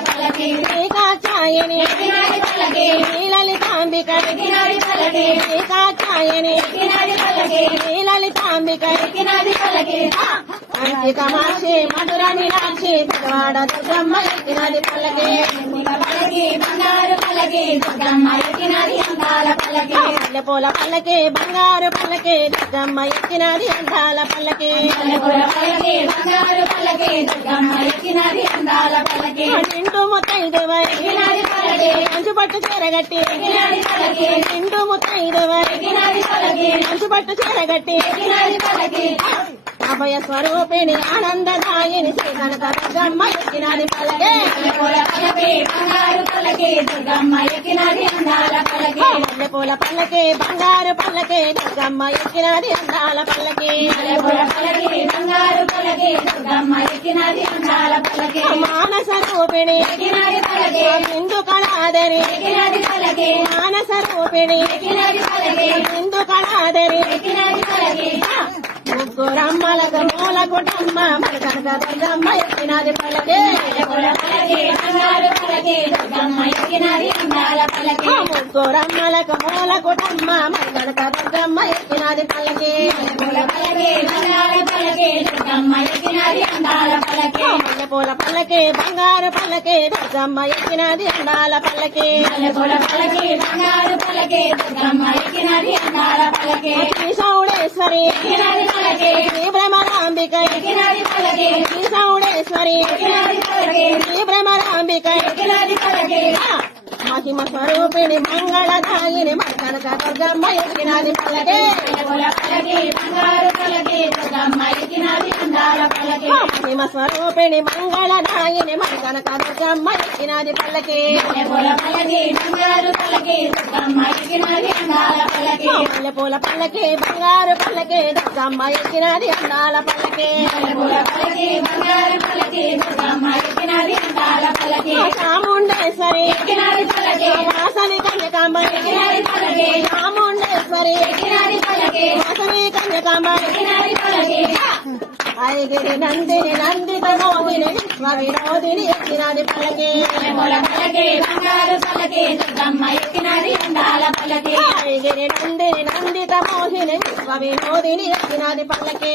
శ్రీకాచాయని శ్రీలలితాంబిక శ్రీకాచాయని శ్రీలలితాంబిక కంచి కామాక్షి మధుర మీనాక్షి పెదవాడ దుర్గమ్మ ఎక్కినది పల్లకి మల్లెపూల పల్లకి బంగారు పల్లకి దుర్గమ్మ ఎక్కినది అందాల పల్లకి నిండు ముత్తైదువై మంచు పట్టు చీరగట్టి నిండు ముత్తైదువై మంచు పట్టు చీరగట్టి అభయ స్వరూపిణి ఆనందదాయిని శ్రీ కనక దుర్గమ్మ ఎక్కినది పల్లకి మల్లెపూల పల్లకి బంగారు పల్లకి దుర్గమ్మ ఎక్కినది అందాల పల్లకి మానస రూపిణి హిందూ కళాదరి మానస రూపిణి హిందూ కళాదరి ముగ్గురమ్మలకు మూల కుటుంబ మరి కనక దుర్గమ్మ ఎక్కినది పల్లకి ముగ్గురమ్మలకు మూల కుటుంబ మరి కనక దుర్గమ్మ ఎక్కినది పల్లకి మల్లెపూల పల్లకి బంగారు పల్లకి దుర్గమ్మ ఎక్కినది అందాల పల్లకి శ్రీశౌడేశ్వరి శ్రీ భ్రమరాంబిక శ్రీశౌడేశ్వరి శ్రీ భ్రమరాంబిక మహిమ స్వరూపిణి మంగళదాయిని మన కనక దుర్గమ్మ ఎక్కినది పల్లకి మహిమ స్వరూపిణి మంగళదాయిని మన కనక దుర్గమ్మ ఎక్కినది పల్లకి మల్లెపూల పల్లకి బంగారు పల్లకి దుర్గమ్మ ఎక్కినది అందాల పల్లకి చాముండేశ్వరి వాసని కన్యకాంబ చాముండేశ్వరి వాసని కన్యకాంబ ఐగిరి నందిని నందిత మోహిని విశ్వ వినోదిని ఎక్కినది పల్లకి ఐగిరి నందిని నందిత మోహిని విశ్వ వినోదిని ఎక్కినది పల్లకి